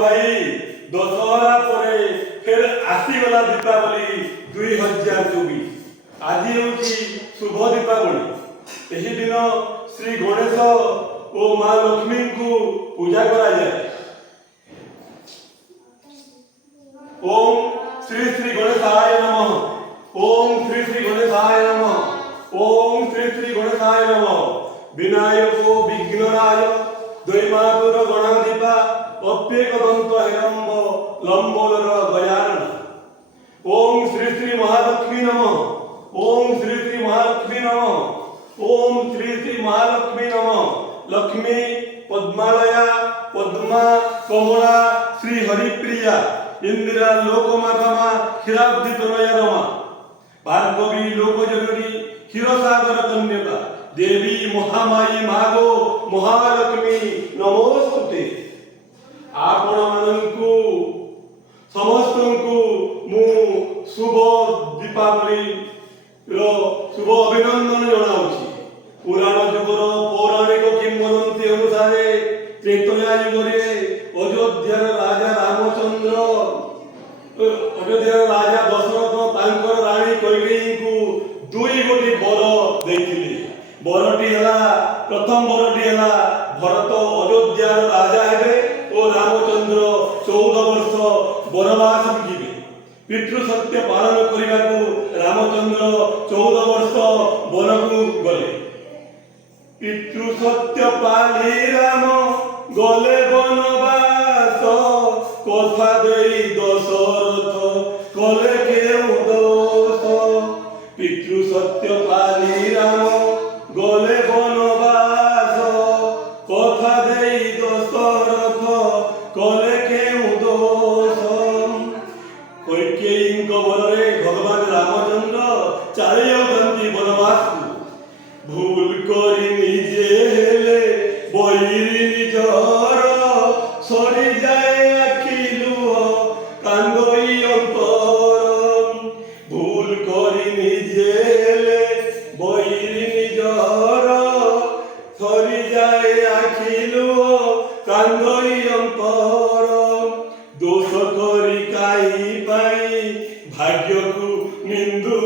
भाई दशहरा पर फिर आसीगला दीपावली 2024। आज हूँ शुभ दीपावली। यही दिन श्री गणेश और माँ लक्ष्मी को पूजा करा जाए। ओम श्री श्री गणेशाय नमः। ओम श्री श्री गणेशाय नमः। ओम श्री श्री गणेशाय नमः। विनायको विघ्नराय द्वैमातुर गणाधिपा अप्येकदंत हिरंब लंबोदर गजानन। ओम श्री श्री महालक्ष्मी नमः। ओम श्री श्री महालक्ष्मी नमः। ओम श्री श्री महालक्ष्मी नमः। लक्ष्मी पद्मालया पद्मा कमला श्री हरिप्रिया इंदिरा लोकमाता क्षीराब्धि तनया रमा भार्गवी लोकजननी क्षीरसागर कन्यका देवी महामाई मागो महालक्ष्मी नमोस्तुते। आपण माननकु समस्तंकु मु शुभ दीपावली रो शुभ अभिनंदन जनाउछि। पुराण जुगर पौराणिक किंवदंती अनुसारे त्रेतया युगरे अयोध्यार राजा रामचंद्र अयोध्यार राजा दशरथ तांकर रानी कैकेयी को दुई गोटी बर देथिले। बरटी हला प्रथम बरटी हला भरत अयोध्यार राजा हेबे और रामचंद्र 14 वर्ष वनवास जीवे। पितृ सत्य पालन करने को रामचंद्र 14 वर्ष वन को गले। पितृ सत्य पाली राम गले वनवास कथा देई दशरथ कले केउ दोष। पितृ सत्य पाली राम गले वनवास कथा देई दशरथ कले केउ दोष। कैकेयी बरे भगवान रामचंद्र चली जाती वनवास को। भूल करी निजे हेले बहिरी निजर सरी जाए आखि लुह कांदई अंतर। भूल करी निजे हेले बहिरी निजर सरी जाए आखि लुह कांदई अंतर। दोष करी काई पाई भाग्य को निंदु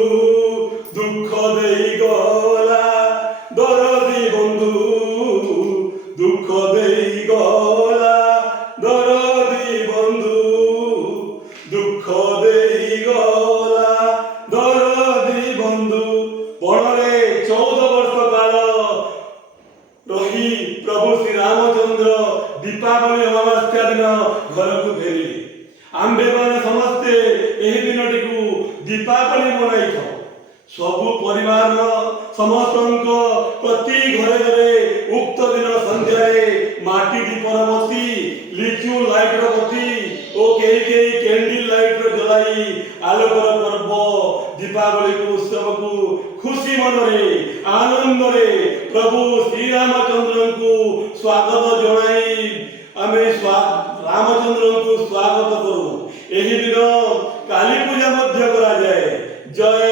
दुख देई गला दरदी बंधु। दुख देई गला दरदी बंधु। दुख देई गला दरदी बंधु। बणरे 14 वर्ष काल रही प्रभु श्री रामचंद्र दीपावली अमावास्या दिन घर को फेरिले। आंबे माने समस्ते एही दिनटी को दीपावली मनाई था। सबु परिवार समस्त प्रति घरे घरे उक्त दिन संध्यारे माटी दीपर बत्ती लिचु लाइट बत्ती और कई कैंडल लाइट जलाई आलोकर पर्व दीपावली को उत्सव को खुशी मनरे आनंद रे प्रभु श्री रामचंद्र को स्वागत जनाई आमे रामचंद्र को स्वागत करू। एही दिन काली पूजा मध्य करा जाए। जय